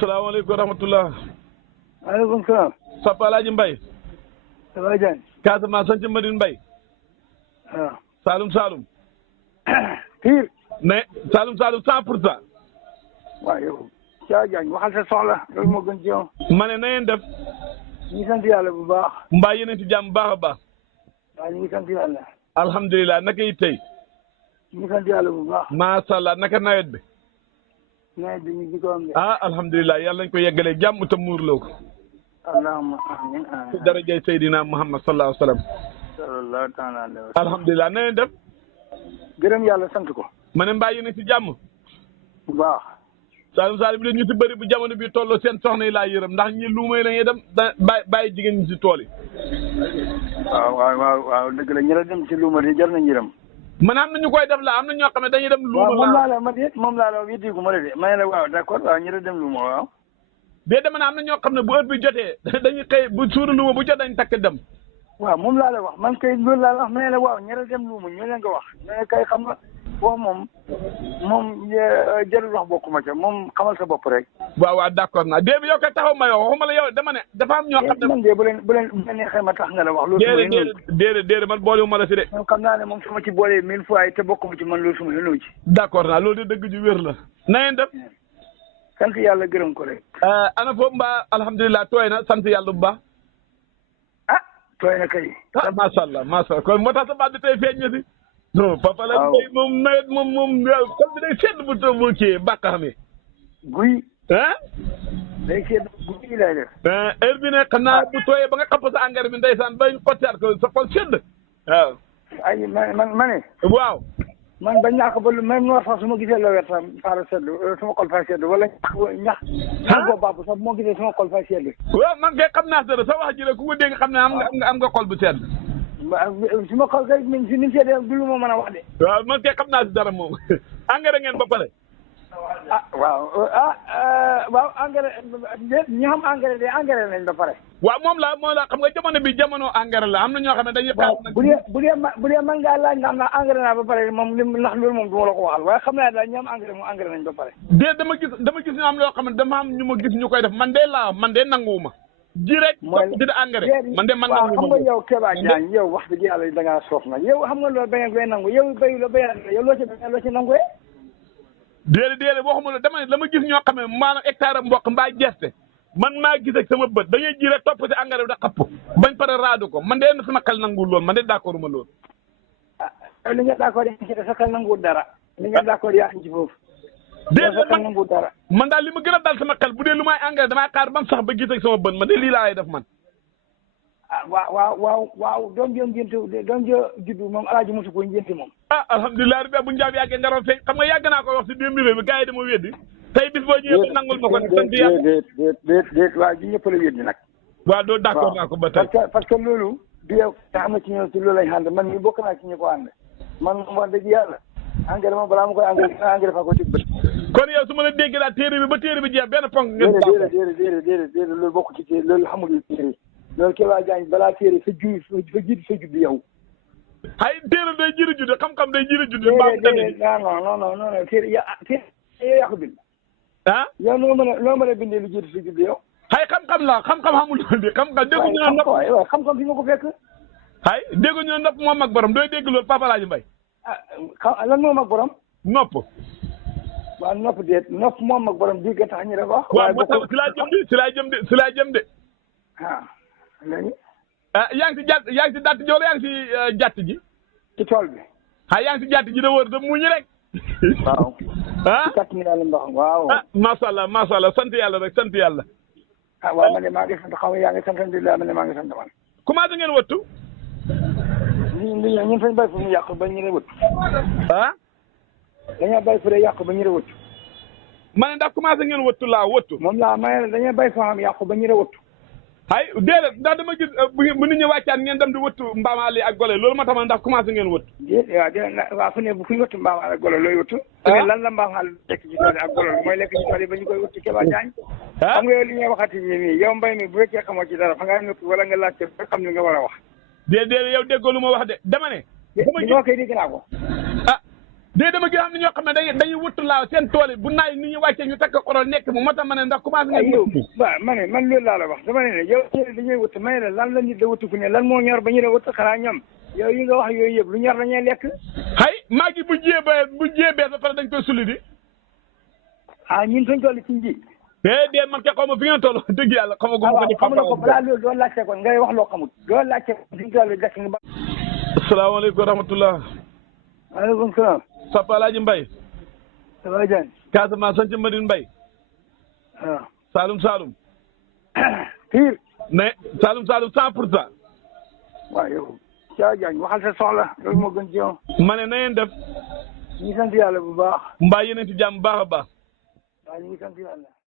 salaamaaleykum wa rahmatulah. maaleykum salaam. Papa Alaaji Mbaye. ça va Diagne. Casamance sant Madine Mbaye. waaw. Saalum Saalum. Pire. ne Saalum Saalum 100%. waaw yow. Thiaw Diagne waxal sa soxla loolu moo gën ci yow. ma ne na ngeen def. ñu ngi sant yàlla bu baax. mbaa yéen a ngi ci jàmm baax a baax. waaw ñu ngi sant yàlla. alhamdulilah naka yi tey. ñu ngi sant yàlla bu baax. macha allah naka nawet bi. nawet bi ñu ngi ko am de. ah alhamdulilah yàlla nañu ko yeggalee jàmm te muurloo ko. allahumma amiin ci darajay Seydina Muhammad sallallahu alayhi wa sallam. sallallahu taala alayhi wa sallam. alhamdulilah na ngeen def. gërëm yàlla sant ko. ma ne mbaa yéen a ngi ci jàmm. bu baax. Saalum Saalum bi de ñu ci bëri bu jamono bi tolloo seen soxna yi laa yërëm ndax ñi luumay la ñuy dem da bàyyi jigéen ñi ci tool yi. waaw dëgg la ñu la dem ci luuma de jar na ñiram. man am na ñu koy def la am na ñoo xam ne dañuy dem. luuma waaw moom laa la weddigu ma la de ma ne la waaw d'accord waaw ñu la dem luuma waaw. bee dama ne am na ñoo xam ne bu heure bi jotee dañuy xëy bu suuru luuma bu jot dañ takk dem. waaw moom laa la wax man kay loolu laa la wax ma ne la waaw ñu la dem luuma ñu leen ko wax ma ne kay xam nga foofu moom jarul wax bokkuma ca moom xamal sa bopp rek. waaw d'accord naa déedéet yow kay taxaw ma yow waxuma la yow dama ne dafa am ñoo xam ne. man de bu leen neexee ma tax nga la wax. loolu déedéet man boolewuma la si de. xam naa ne moom su ma ci boolee 1000 fois yi te bokkuma ci man loolu su ma yëngu ci. d'accord naa loolu de dëgg ju wér la. na ngeen def. sant yàlla gërëm ko rek. ana foofu mbaa alhamdulilah tooy na sant yàlla bu baax. ah tooy na kay. ah macha allah kon moo tax sa baat bi tey feeñ na si. non papa la moom nawet moom xol bi day sedd bu kii bàq xamee. guy. ah. day sedd guy lay def. heure bi ne xam naa bu tooyee ba nga xapp sa engrais bi ndeysaan bañ xottiwaat ko sa xol sedd. waaw. ay ma ne. waaw. man bañ naa ko ba lu même noor sax su ma gisee la wet sax faara sedd sama xol fay sedd wala ñax. ah boobu baabu sax bu ma gisee sama xol fay sedd. waaw man kay xam naa dara sa wax ji rek ku ko dégg xam ne am nga xol bu sedd. su ma xol kay si ni mu seddee du lu ma mën a wax de. waaw man kay xam naa si dara moom engrais ngeen ba pare. waaw engrais ñi xam engrais de engrais nañ ba pare. waaw moom la xam nga jamono bi jamono engrais la am na ñoo xam ne dañuy. waaw bu dee man ngaa laaj ndax engrais naa ba pare moom ndax loolu moom du ma la ko waxal waaye xam naa daal ñi am engrais moom engrais nañ ba pare. dama gis ñu am loo xam ne dama am ñu ma gis ñu koy def man de nanguwuma. ji rek topp di engrais man de man nanguwuma. waaw xam nga yow Keba Diagne yow wax dëgg yàlla da ngaa soof nag yow xam nga loolu bañ a nangu yow béyu la béy yow loo ci nangu déedéet waxuma la dama ne la ma gis ñoo xam ne maanaam hectare mboq mbaa gerte man maa gis ak sama bët dañuy ji rek topp si engrais bi da xapp bañ pare raadu ko man de sama xel nanguwul lool man de d'accord ma lool. ah li nga d'accord yaa ngi ci sa xel nanguwul dara. li nga d'accord yaa ngi ci foofu. déedéet man daal li ma gën a dal sama xel bu dee lu may engrais damaa xaar ban sax ba gis ak sama bët man de lii laay def man. ah waaw doom joo ngénte doom joo juddu moom alaaji mosu ko ngénte moom. ah alhamdulilah rabbi bu njaab yàggee nga doon feeñ xam nga yàgg naa ko wax si démb réew mi gars yi dama weddi tey bis boo ñëwee ba nangul ma ko nag sant yàlla déet waaw ji ñëpp la weddi nag. waaw doo d'accord naa ko ba tey. parce que loolu du yow te am na ci ñëw ci loolu lañ ànd man mi bokk naa ci ñu ko ànd man moom wax dëgg yàlla engrais moom balaa ma koy engrais fa ko ci bët. kon yow su ma la déggee daal téere bi ba téere bi jeex benn ponk ngeen. déedéet loolu bokk ci téere loolu xamul téere loolu Keba Diagne balaa téere sa jiitu sa judd yow. ay téere day jëri judd xam-xam day jëri judd. déedéet non téere yaa ko bind. ah. yow noo mën a bindee lu jiitu sa judd yow. ay xam-xam la xam-xam xamul loolu de xam-xam dégguñu ne nopp. waaw xam-xam fi nga ko fekk. ay dégguñu ne nopp moo mag borom dooy dégg loolu Papa Alaaji Mbaye. lan moo mag borom. nopp. waaw nopp moo mag borom bii nga tax ñu def wax. waaw moo tax si laa jëm de. ah léegi. yaa ngi si datt ji wala yaa ngi si jàtt ji. ci tool bi. yaa ngi si jàtt ji da wër da muñi rek. waaw. ah kat mi yàlla ndox waaw. macha allah sant yàlla rek sant yàlla. waaw man de maa ngi sant xam nga yaa ngi sant alhamdulilah man de maa ngi sant man. commencé ngeen wëttu. ñun fañ bay fu mu yàqu ba ñu ne wëttu. dañoo bay fu dee yàqu ba ñu ne wëttu. ma ne ndax commencé ngeen wëttu laa wëttu. moom laa ma ne dañoo bay foo xam yàqu ba ñu ne wëttu. déedéet ndax dama gis bu nit ñi wàccaan ngeen dem di wëttu mbaamaali ak gole loolu ma tax ndax commencé ngeen wëttu. waaw fu ne fu ñu wëttu mbaamaali ak gole looy wëttu. lan la mbaamaali lekk ci tool yi ak gole mooy lekk ci tool yi ba ñu koy wëttu Keba Diagne. xam nga yow li ñuy waxati nii yow mbay mi bu fekkee xamoo ci dara fa ngaa noppi wala nga laajte ba xam li nga war a wax. déedéet yow déggoo lu ma wax de dama ne. ñoo koy dégg naa ko. dee dama gi xam ne ñoo xam ne dañuy wuttu laaw seen tool yi bu naay ni ñu wàccee ñu takk xoro nekk mu moo tax ma ne ndax commencé nga yow waaw ma ne man loolu laa la wax dama ne yow dañuy wut ma ne lan la nit da wutu fu ne lan moo ñor ba ñu da wut xanaa ñoom yow yi nga wax yooyu yëpp lu ñor dañuy lekk xay maa ngi bu jébee ba pare dañ koy sulli di ñun suñ toll ci nji dee man ke xaw ma fi ngeen toll dëgg yàlla xaw ma ko ci xamuloo ko balaa loolu doo laajte kon ngay wax loo xamul doo laajte suñ toll gas nga ba asalaamaaleykum wa rahmatullah maaleykum salaam Papa Alaaji Mbay Saba Diagne Casamance sanc Madine Mbay waaw Saalum Pire ne Saalum 100%. waaw yow Saba Diagne waxal sa soxla loolu moo gën ci yow ma ne na ngeen def ñu sant yàlla bu baax mbaa yeneen ci jàmm baax a baax waaw ñu ngi sant yàlla